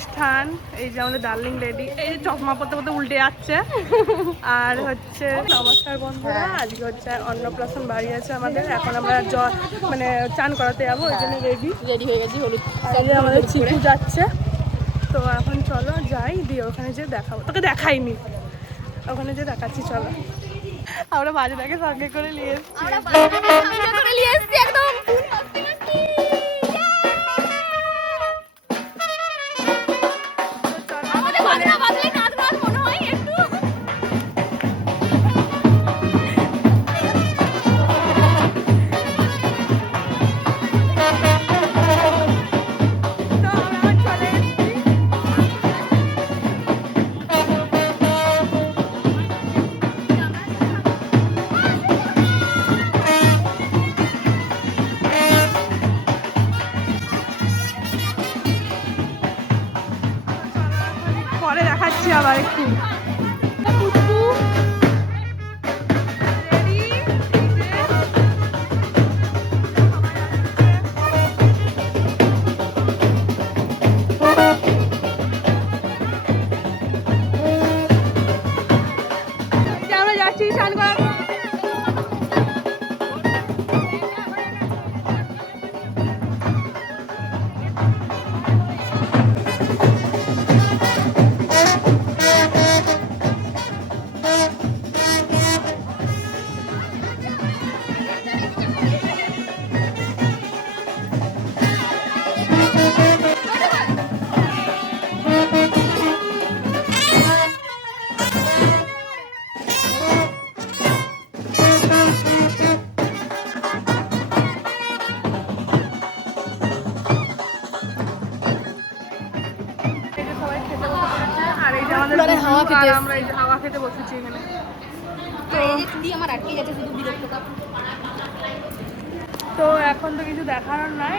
অনুষ্ঠান। এই যে আমাদের ডার্লিং লেডি, এই যে চশমা পরতে পরতে উল্টে যাচ্ছে। আর হচ্ছে নমস্কার বন্ধুরা, আজকে হচ্ছে অন্নপ্রাশন বাড়ি আছে আমাদের। এখন আমরা মানে চান করাতে যাবো, ওই জন্য রেডি হয়ে গেছি। হলুদ আমাদের চিকু যাচ্ছে, তো এখন চলো যাই, দিয়ে ওখানে যে দেখাবো। তোকে দেখাইনি, ওখানে যে দেখাচ্ছি, চলো। আমরা বাজেটাকে সঙ্গে করে নিয়ে এসেছি একদম। পরে দেখাচ্ছি আবার একটু। আমরা যাচ্ছি স্নান করার। আমরা এই যে হাওয়া খেতে বসেছি এখানে। তো এখন তো কিছু দেখানোর নাই,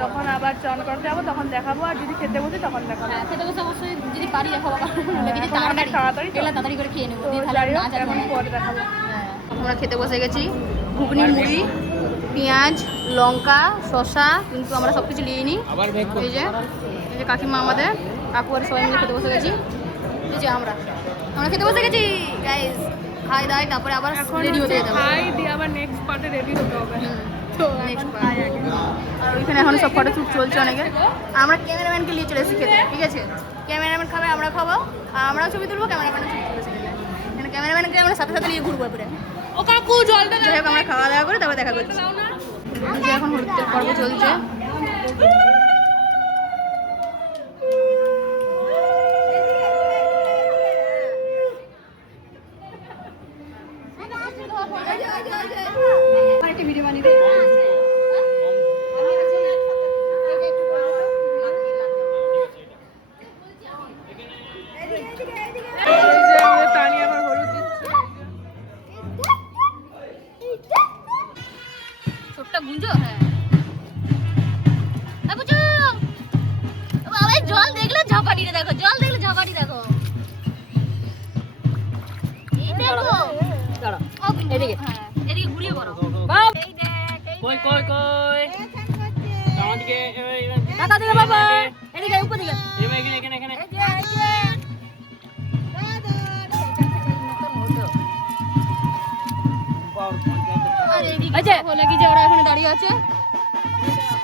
যখন আবার চান করতে যাবো তখন দেখাবো, আর যদি খেতে বসে তখন দেখাবো। খেতে বসে অবশ্যই যদি পারি দেখাবো, তাড়াতাড়ি করে খেয়ে নেবো, পরে দেখাবো। আমরা খেতে বসে গেছি। ঘুগনি, মুড়ি, পেঁয়াজ, লঙ্কা, শসা, কিন্তু আমরা সব কিছু নিয়ে নিই। এই যে কাকিমা আমাদের, কাকু আর সবাই মিলে খেতে বসে গেছি। এই যে আমরা খেতে বসে গেছি গাইস। খাই দাই তারপরে আবার রেডি হতে যাবো। খাই দিয়ে আবার নেক্সট পার্টে রেডি হতে হবে। তো নেক্সট পার্ট। আর ওইখানে এখন সব ফটো শুট চলছে অনেকে। আমরা ক্যামেরাম্যানকে নিয়ে চলে এসেছি খেতে, ঠিক আছে? ক্যামেরাম্যান খাবে, আমরা খাবো, আমরা ছবি তুলবো, ক্যামেরাম্যান ছবি তুলেছে। এখানে ক্যামেরাম্যানকে আমরা সাথে সাথে নিয়ে ঘুরবো এবারে। ও কাকু জলটা যাই হোক, আমরা খাওয়া দাওয়া করে তারপর দেখা করছি। এখন হলুদের পর্ব চলছে। ওরা এখানে দাঁড়িয়ে আছে,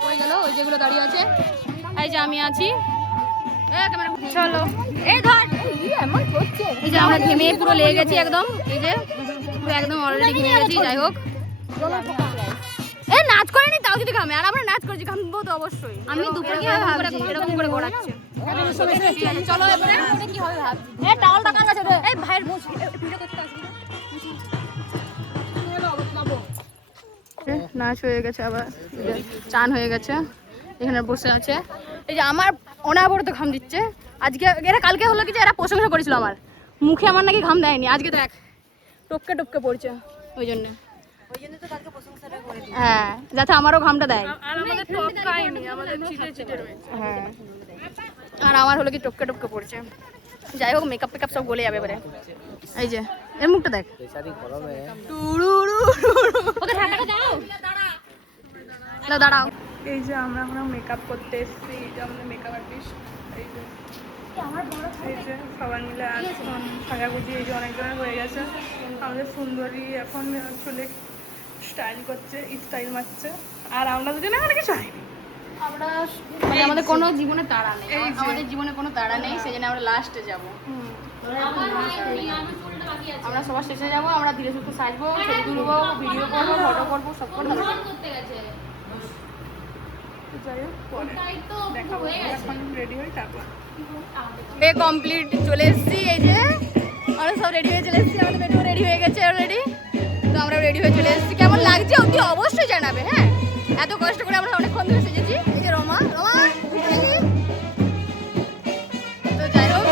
ওই গেল, ওই যেগুলো দাঁড়িয়ে আছে। এই যে আমি আছি, চলো এই ধর। এই যে আমরা ঘেমে পুরো লেগে গেছি একদম, এই যে পুরো একদম অলরেডি ঘেমে গেছি। যাই হোক, নাচ করেনি তাও যদি ঘামে, আর আমরা নাচ করেছি, ঘামবো তো অবশ্যই। আমি দুপুরে কি ভাবছি এরকম করে ঘোরাচ্ছে। চলো এবারে কি হবে ভাবছি। টাওয়ালটা কার কাছে রে? এই ভাইয়ের মুখ ভিডিও করতে আসবি। নাচ হয়ে গেছে, আবার চান হয়ে গেছে, এখানে বসে আছে। এই যে আমার অনাবরত ঘাম দিচ্ছে আজকে। এরা কালকে হলো কি যে এরা প্রশংসা করেছিল আমার মুখে, আমার নাকি ঘাম দেয়নি, আজকে দেখ টপকে টপকে পড়ছে। ওই জন্য তো কালকে প্রশংসাটা করে দিই। হ্যাঁ, যাতে আমারও ঘামটা দেয়। আর আমাদের টপকায়নি, আমাদের ছিটে ছিটে রয়েছে। হ্যাঁ, আর আমার হলো কি টপকে টপকে পড়ছে। যাই হোক, মেকআপ টেকআপ সব গলে যাবে এবারে। এই যে এর মুখটা দেখ। ওকে দাঁড়াও, দাঁড়াও। এই যে আমরা এখন মেকআপ করতে এসেছি, এই যে আমাদের মেকআপ আর্টিস্ট, এই যে এই যে সবাই মিলে এখন সাজাগুজি এই যে অনেকজনের হয়ে গেছে। আমাদের সুন্দরী এখন চুলে স্টাইল করছে, স্টাইল মারছে, আর আমরা দুজন এখন কিছু হয়নি। আমরা মানে আমাদের কোনো জীবনে তাড়া নেই, আমাদের জীবনে কোনো তাড়া নেই, সেই জন্য আমরা লাস্টে যাবো। আমরা সবার শেষে যাবো, আমরা ধীরে সুস্থে সাজবো, ছবি তুলবো, ভিডিও করবো, ফটো করবো, সব করে কমপ্লিট চলে এসেছি। এই যে আমরা সব রেডি হয়ে চলে এসেছি, আমাদের বেডও রেডি হয়ে গেছে অলরেডি। তো আমরা রেডি হয়ে চলে এসেছি, কেমন লাগছে অতি অবশ্যই জানাবে। হ্যাঁ, এত কষ্ট করে আমরা অনেকক্ষণ ধরে সেজেছি। এই যে রমা রমা, তো যাই হোক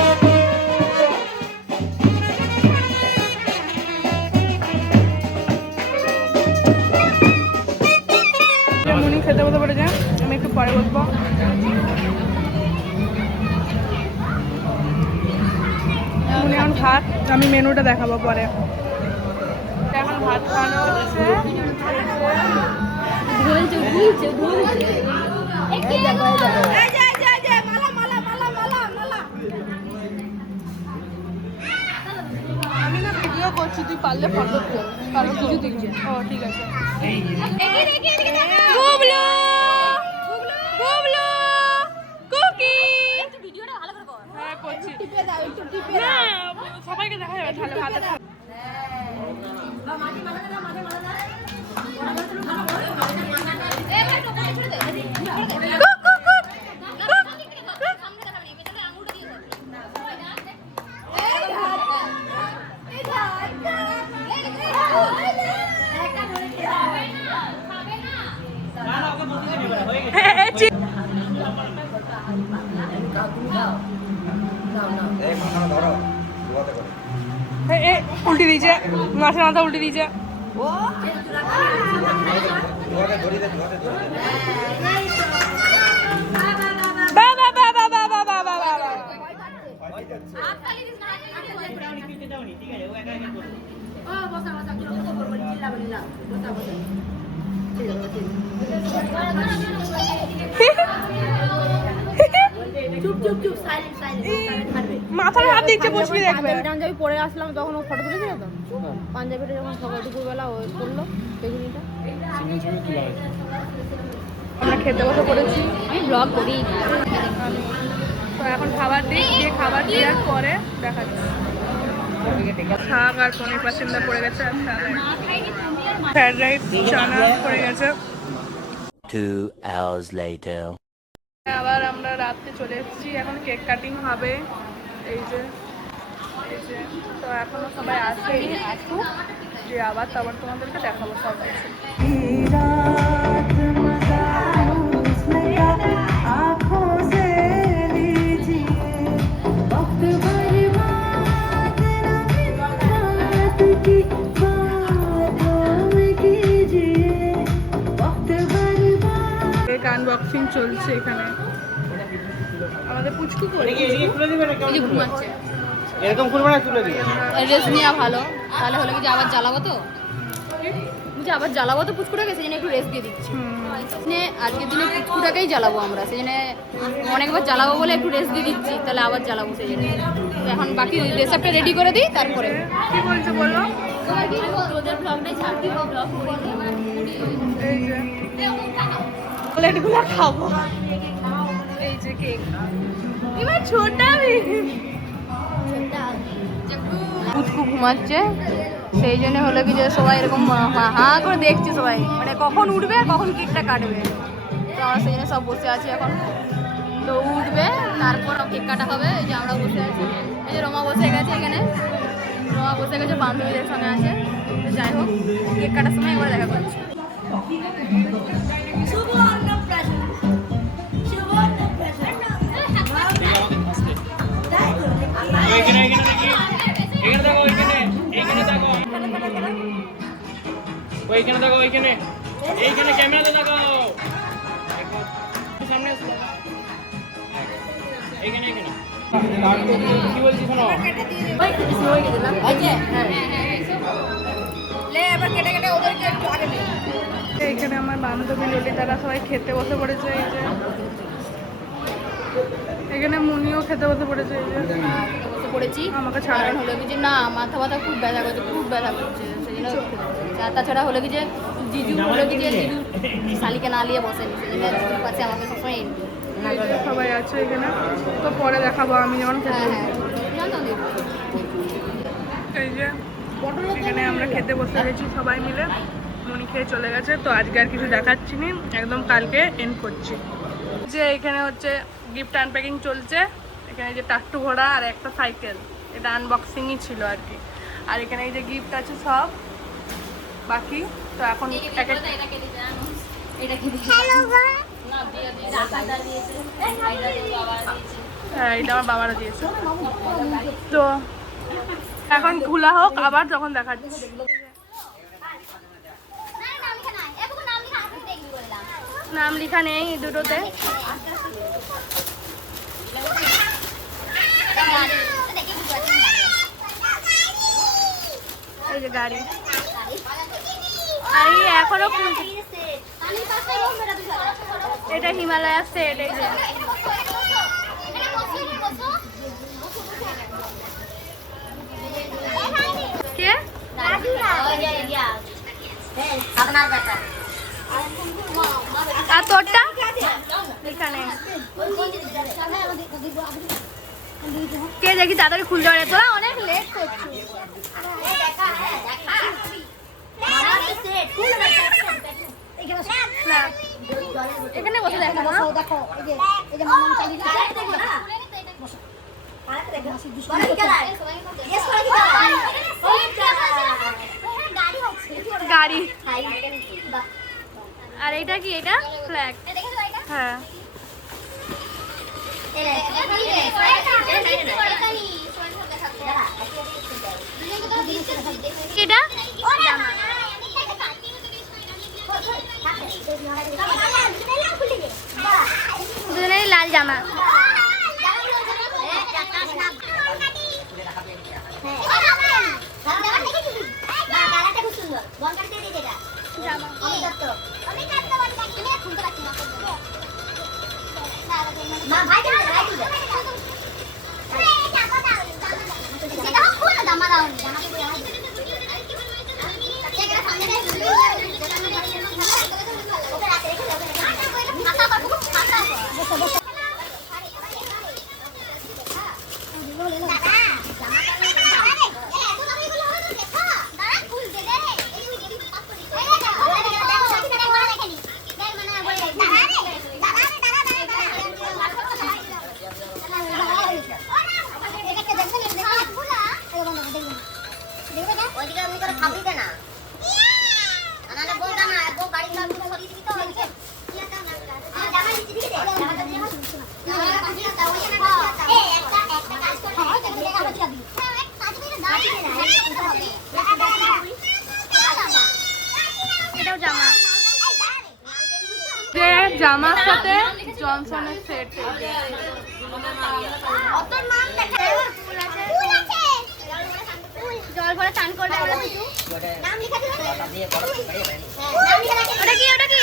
মুনি খেতে বলতে পারে যে আমি একটু পরে বলবো। মুনি এখন ভাত, আমি মেনুটা দেখাবো পরে। এখন ভাত খাওয়ানো হচ্ছে। আমি না ভিডিও করছি, তুই পারলে ফটো তুল, কারণ কিছু দিচ্ছে। ও ঠিক আছে। গুবলু গুবলু কুকি ভিডিওটা ভালো করে কর। হ্যাঁ করছি। না সবাইকে দেখা যাবে তাহলে হাতে। উল্টে দিয়েছে, মাছের মাথা উল্টে দিয়েছে। মাথার হাত দিচ্ছে, বসবি দেখবে। পাঞ্জাবি পরে আসলাম তখন ও ফটো তুলেছিল তো, পাঞ্জাবিটা যখন সকাল দুপুরবেলা ও করলো বেগুনিটা। আমরা খেতে বসে পড়েছি, আমি ব্লগ করি। তো এখন খাবার দিই, দিয়ে খাবার দেওয়ার পরে দেখাচ্ছি। শাক আর পনির পাসিন্দা পড়ে গেছে, আর ফ্রাইড রাইস চানা পড়ে গেছে। 2 hours later. আবার আমরা রাতে চলে এসেছি, এখন কেক কাটিং হবে। এই যে তো এখনো সবাই আসেনি, আসুক যে আবার তারপর তোমাদেরকে দেখাবো সব কিছু। কেক আনবক্সিং চলছে এখানে। আমাদের পুচকু করে ঘুমাচ্ছে, এরকম করবে না, তুলে দিই। রেস্ট নেওয়া ভালো, তাহলে হলে কি যে আবার জ্বালাবো তো, আবার জ্বালাবো তো পুচকুটাকে, সেই জন্য একটু রেস্ট দিয়ে দিচ্ছি। আজকের দিনে পুচকুটাকেই জ্বালাবো আমরা, সেই জন্য অনেকবার জ্বালাবো বলে একটু রেস্ট দিয়ে দিচ্ছি, তাহলে আবার জ্বালাবো সেই জন্য। এখন বাকি রেসিপিটা রেডি করে দিই, তারপরে কি বলছো বলো। তোদের ব্লগটাই ছাড়বি, ব্লগ করে এই যে প্লেটগুলো খাবো। এই যে কেক, এবার ছোটা পুচকু ঘুমাচ্ছে, সেই জন্য হলো কি যে সবাই এরকম হা করে দেখছে, সবাই মানে কখন উঠবে কখন কেকটা কাটবে। তো আমরা সেই জন্য সব বসে আছি এখন, তো উঠবে তারপর কেক কাটা হবে। এই যে আমরা বসে আছি, এই যে রমা বসে গেছে এখানে, রমা বসে গেছে বান্ধবীদের সঙ্গে আছে। তো যাই হোক, কেক কাটার সময় এবার দেখা করছি। ওইখানে দেখো, এইখানে ক্যামেরাতে দেখো, সামনে আসো, এইখানে কি বলছি শোনো। লে এবার কেটে কেটে ওদেরকে একটু আগে এইখানে আমার বান্ধবী ললিতারা সবাই খেতে বসে পড়েছে। এই যে এখানে মুনিও খেতে বসে পড়েছে। এই যে বসে পড়েছি। আমাকে ছাড়া হলো কি যে না মাথা ব্যথা খুব ব্যথা করছে, খুব ব্যথা করছে, সেই জন্য খেতে বসেছি। আর তাছাড়া হলো কি যে জিজু হলো কি যে জিজু শালিকে না নিয়ে বসেনি, সেই জন্য জিজুর কাছে আমাকে সবসময় এনে দিই। এই যে সবাই আছে এখানে, তো পরে দেখাবো আমি যখন খেতে হ্যাঁ বসবো। হ্যাঁ জানো দিদি। এই যে এখানে আমরা খেতে বসে গেছি সবাই মিলে, মনি খেয়ে চলে গেছে। তো আজকে আর কিছু দেখাচ্ছি নি, একদম কালকে এন্ড করছি। যে এখানে হচ্ছে গিফট আনপ্যাকিং চলছে। এখানে যে টাট্টু ঘোড়া আর একটা সাইকেল, এটা আনবক্সিংই ছিল আর কি। আর এখানে এই যে গিফট আছে সব বাকি। তো এখন এক এক হ্যাঁ এটা আমার বাবারা দিয়েছে। তো এখন খোলা হোক, আবার যখন দেখাচ্ছি। নাম লেখা নেই দুটোতে। এই যে গাড়ি, আর এই এখনো এটা হিমালয় সেট। এই যে কে আর তোরটা এখানে কে দেখি তাড়াতাড়ি খুলতে পারে, তোরা অনেক লেট করছিস। এখানে বসে দেখো দেখো এই যে মামা চালিয়ে গাড়ি। আর এটা কি? এটা ফ্ল্যাগ। হ্যাঁ এটা দুজনেরই লাল জামা। জামার সাথে জনসনের সেট। জল ভরে চান করবে। ওটা কি? ওটা কি?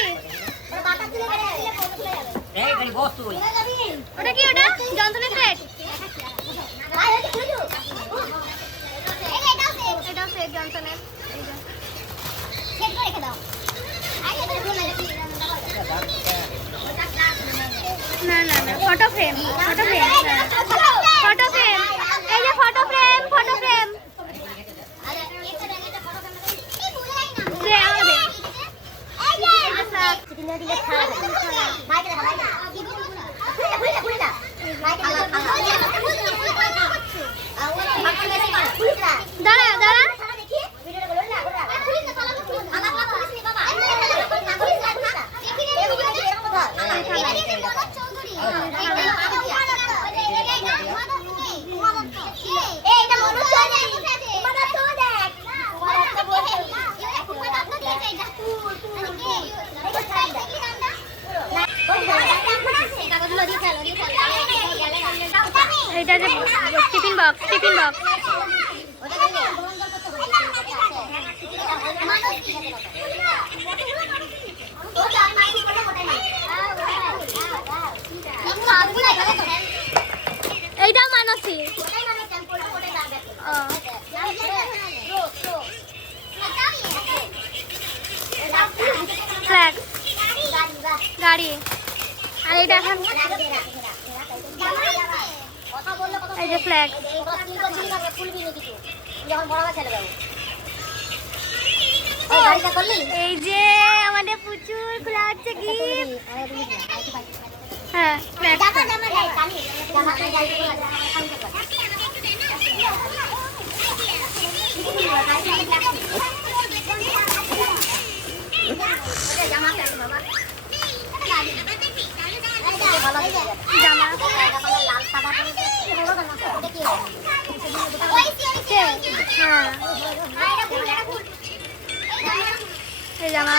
ওটা কি? ওটা জনসনের সেট। এটাও সেট জনসনের। না না না photo frame, photo frame, photo frame. এই যে ফটো ফ্রেম, ফটো ফ্রেম। দাঁড়া দাঁড়া গাড়ি। আর এটা এখন এই যে ফ্ল্যাগ। এই যে আমাদের প্রচুর খোলা হচ্ছে গিফট। হ্যাঁ জামা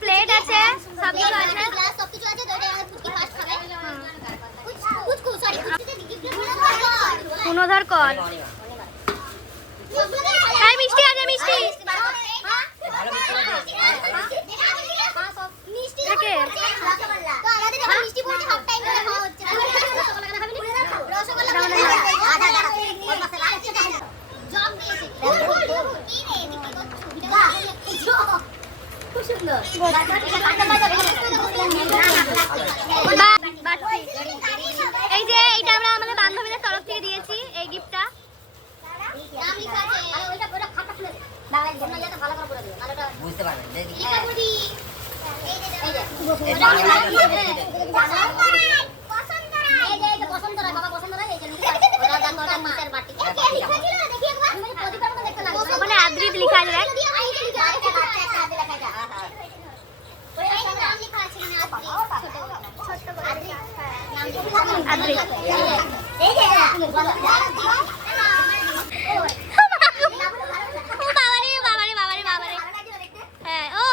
প্লেট আছে, সবকিছু আছে, সবকিছু আছে। পুনর্ধর কর। তাই মিষ্টি আছে, মিষ্টি এই যে এইটা আমরা আমাদের বান্ধবীদের তরফ থেকে দিয়েছি এই গিফটটা। বুঝতে পারবেন ওখানে আদ্রিত লেখা আছে। হ্যাঁ, ও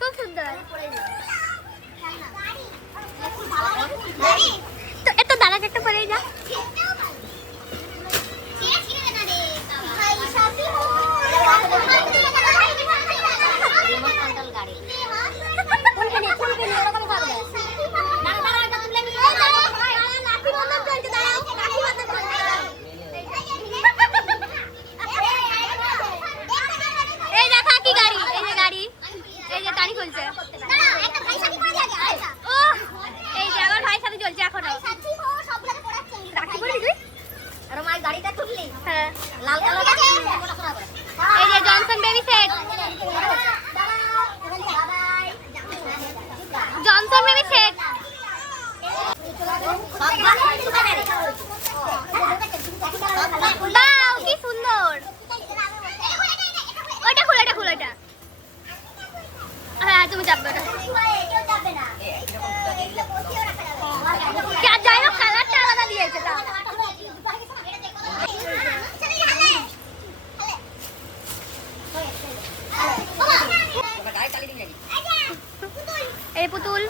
খুব সুন্দর। তো দাদাকে একটা পরে যা। এই দেখা কি গাড়ি, এই যে গাড়ি, এই যে টানি খুলছে। ও এই যে আমার ভাই সাথে চলছে এখনো। হ্যাঁ, এই যে Johnson baby set, Johnson baby set. বাহ কি সুন্দর। ওইটা খুলে, এটা খুলে, এটা হ্যাঁ তুমি চাপবে না। যাই হোক কালারটা আলাদা দিয়েছে। তা এই পুতুল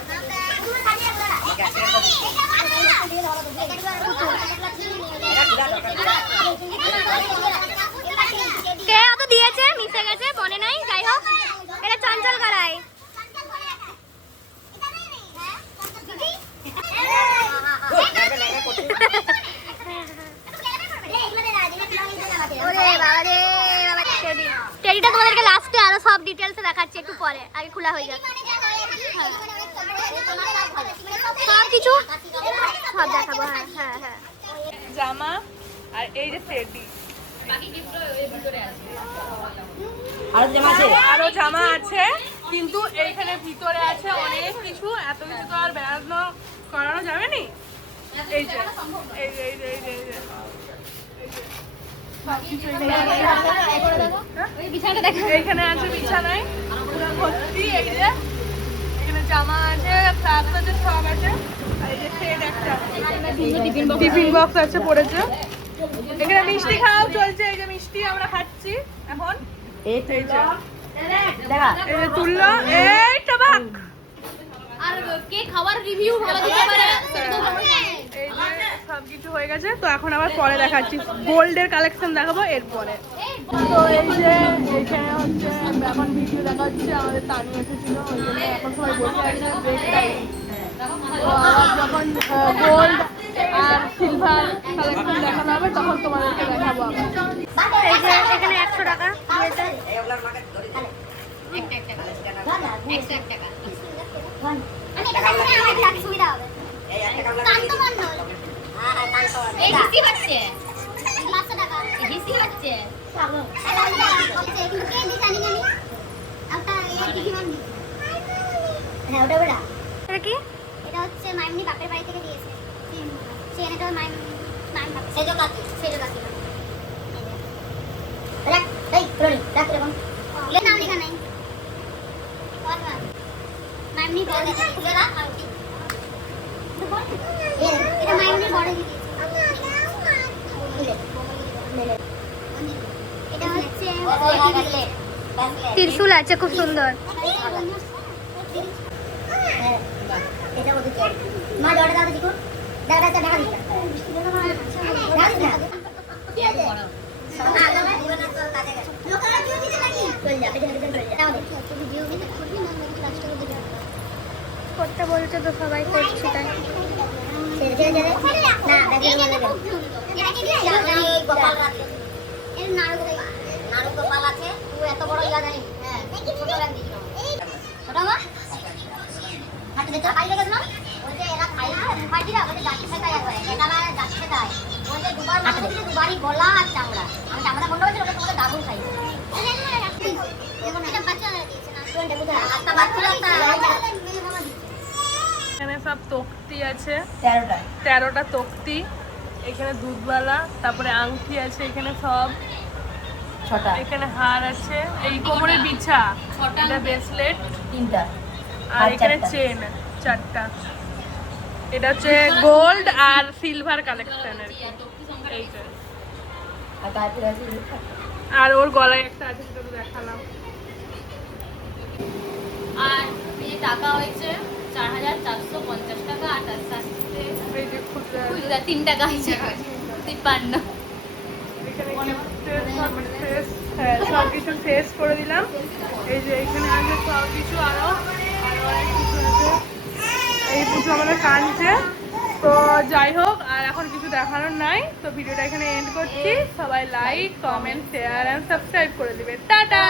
কে অত দিয়েছে, মিশে গেছে, মনে নাই। যাই হোক এটা চঞ্চল করায়। টেডিটা তোমাদেরকে লাস্টে আরো সব ডিটেলসে দেখাচ্ছি একটু পরে, আগে খোলা হয়ে যাবে। সব কিছু সব দেখাবো। হ্যাঁ হ্যাঁ হ্যাঁ, জামা আর এই যে টেডি। আরো জামা আছে, আরো জামা আছে। কিন্তু এইখানে ভিতরে আছে অনেক কিছু, এত কিছু তো আর বেড়ানো করানো যাবে নি। এই যে এই যে এই যে এই যে এই যে সবকিছু এখানে আছে। এইখানে আছে বিছানায় পুরো ভর্তি। এই যে এখানে জামা আছে, ফ্ল্যাট আছে, সব আছে। আর এই যে সেট একটা টিফিন বক্স আছে পড়েছে। এখানে মিষ্টি খাওয়াও চলছে। এই যে মিষ্টি আমরা খাচ্ছি এখন। এই যে এই যে তুললো, এই টবাক। আর কে খাবার রিভিউ ভালো দিতে পারে এই যে সবকিছু হয়ে গেছে। তো এখন আবার পরে দেখাচ্ছি, গোল্ডের কালেকশন দেখাবো এরপরে। তো এই যে এখানে হচ্ছে এখন ভিডিও দেখা হচ্ছে, আমাদের টানি এসেছিল, ওই জন্য এখন সবাই বসে আছে ব্রেক টাইম। তো আবার যখন গোল্ড আর সিলভার কালেকশন দেখানো হবে তখন তোমাদেরকে দেখাবো আবার। এই যে এখানে 100 টাকা দিয়েছে। এটা কি? এটা হচ্ছে মাইমনি বাপের বাড়ি থেকে দিয়েছে। সে এটা সেজো কাকি রাখ এই রনি রাখ এরকম নাম লেখা নাই। মাইমনি বড় দিয়েছে খুলেরা আউটি। এটা মাইমনি বড় দিয়েছে। এটা হচ্ছে ত্রিশূল আছে খুব সুন্দর। এটা বলতে চাই মা ডরে দাও দেখো দাদা দাদা দেখা দিচ্ছি করতে বলছে তো সবাই করছে তাই। নাড়ু গোপাল আছে তুই এত বড় ইয়া জানি হ্যাঁ ছোট ব্যাগ দিছিল ওটা মা হাতে দেখো খাই লেগে না ওই যে এরা খাই ফাইটি না ওই যে গাছি খাই আছে এটা না গাছি খাই ওই যে দুবার মাছ দিলে দুবারই গলা আর চামড়া আমি চামড়া বন্ধ হয়েছিল ওটা তোমাকে দারুণ খাই এটা বাচ্চা দিয়েছে না স্টুডেন্ট বুঝা একটা বাচ্চা এখানে সব তক্তি আছে 13টা তক্তি। এখানে দুধওয়ালা, তারপরে আংটি আছে এখানে সব, এখানে হার আছে, এই কোমরে বিছা, এটা ব্রেসলেট 3টা, আর এখানে চেন 4টা। এটা হচ্ছে গোল্ড আর সিলভার কালেকশনের এইটা। আর ওর গলায় একটা আছে, সেটা তো দেখালাম। আর এই টাকা হয়েছে 4450 টাকা। আর তার সাথে এই যে খুচরা 3 টাকা হয়েছে 53। এখানে সব কিছু শেষ করে দিলাম। এই যে এখানে আছে সব কিছু, আরো অনেক কিছু আছে। এই পুজো আমাদের কাঁদছে। তো যাই হোক, আর এখন কিছু দেখানোর নাই। তো ভিডিওটা এখানে এন্ড করছি। সবাই like, comment, share and subscribe করে দিবে। টাটা।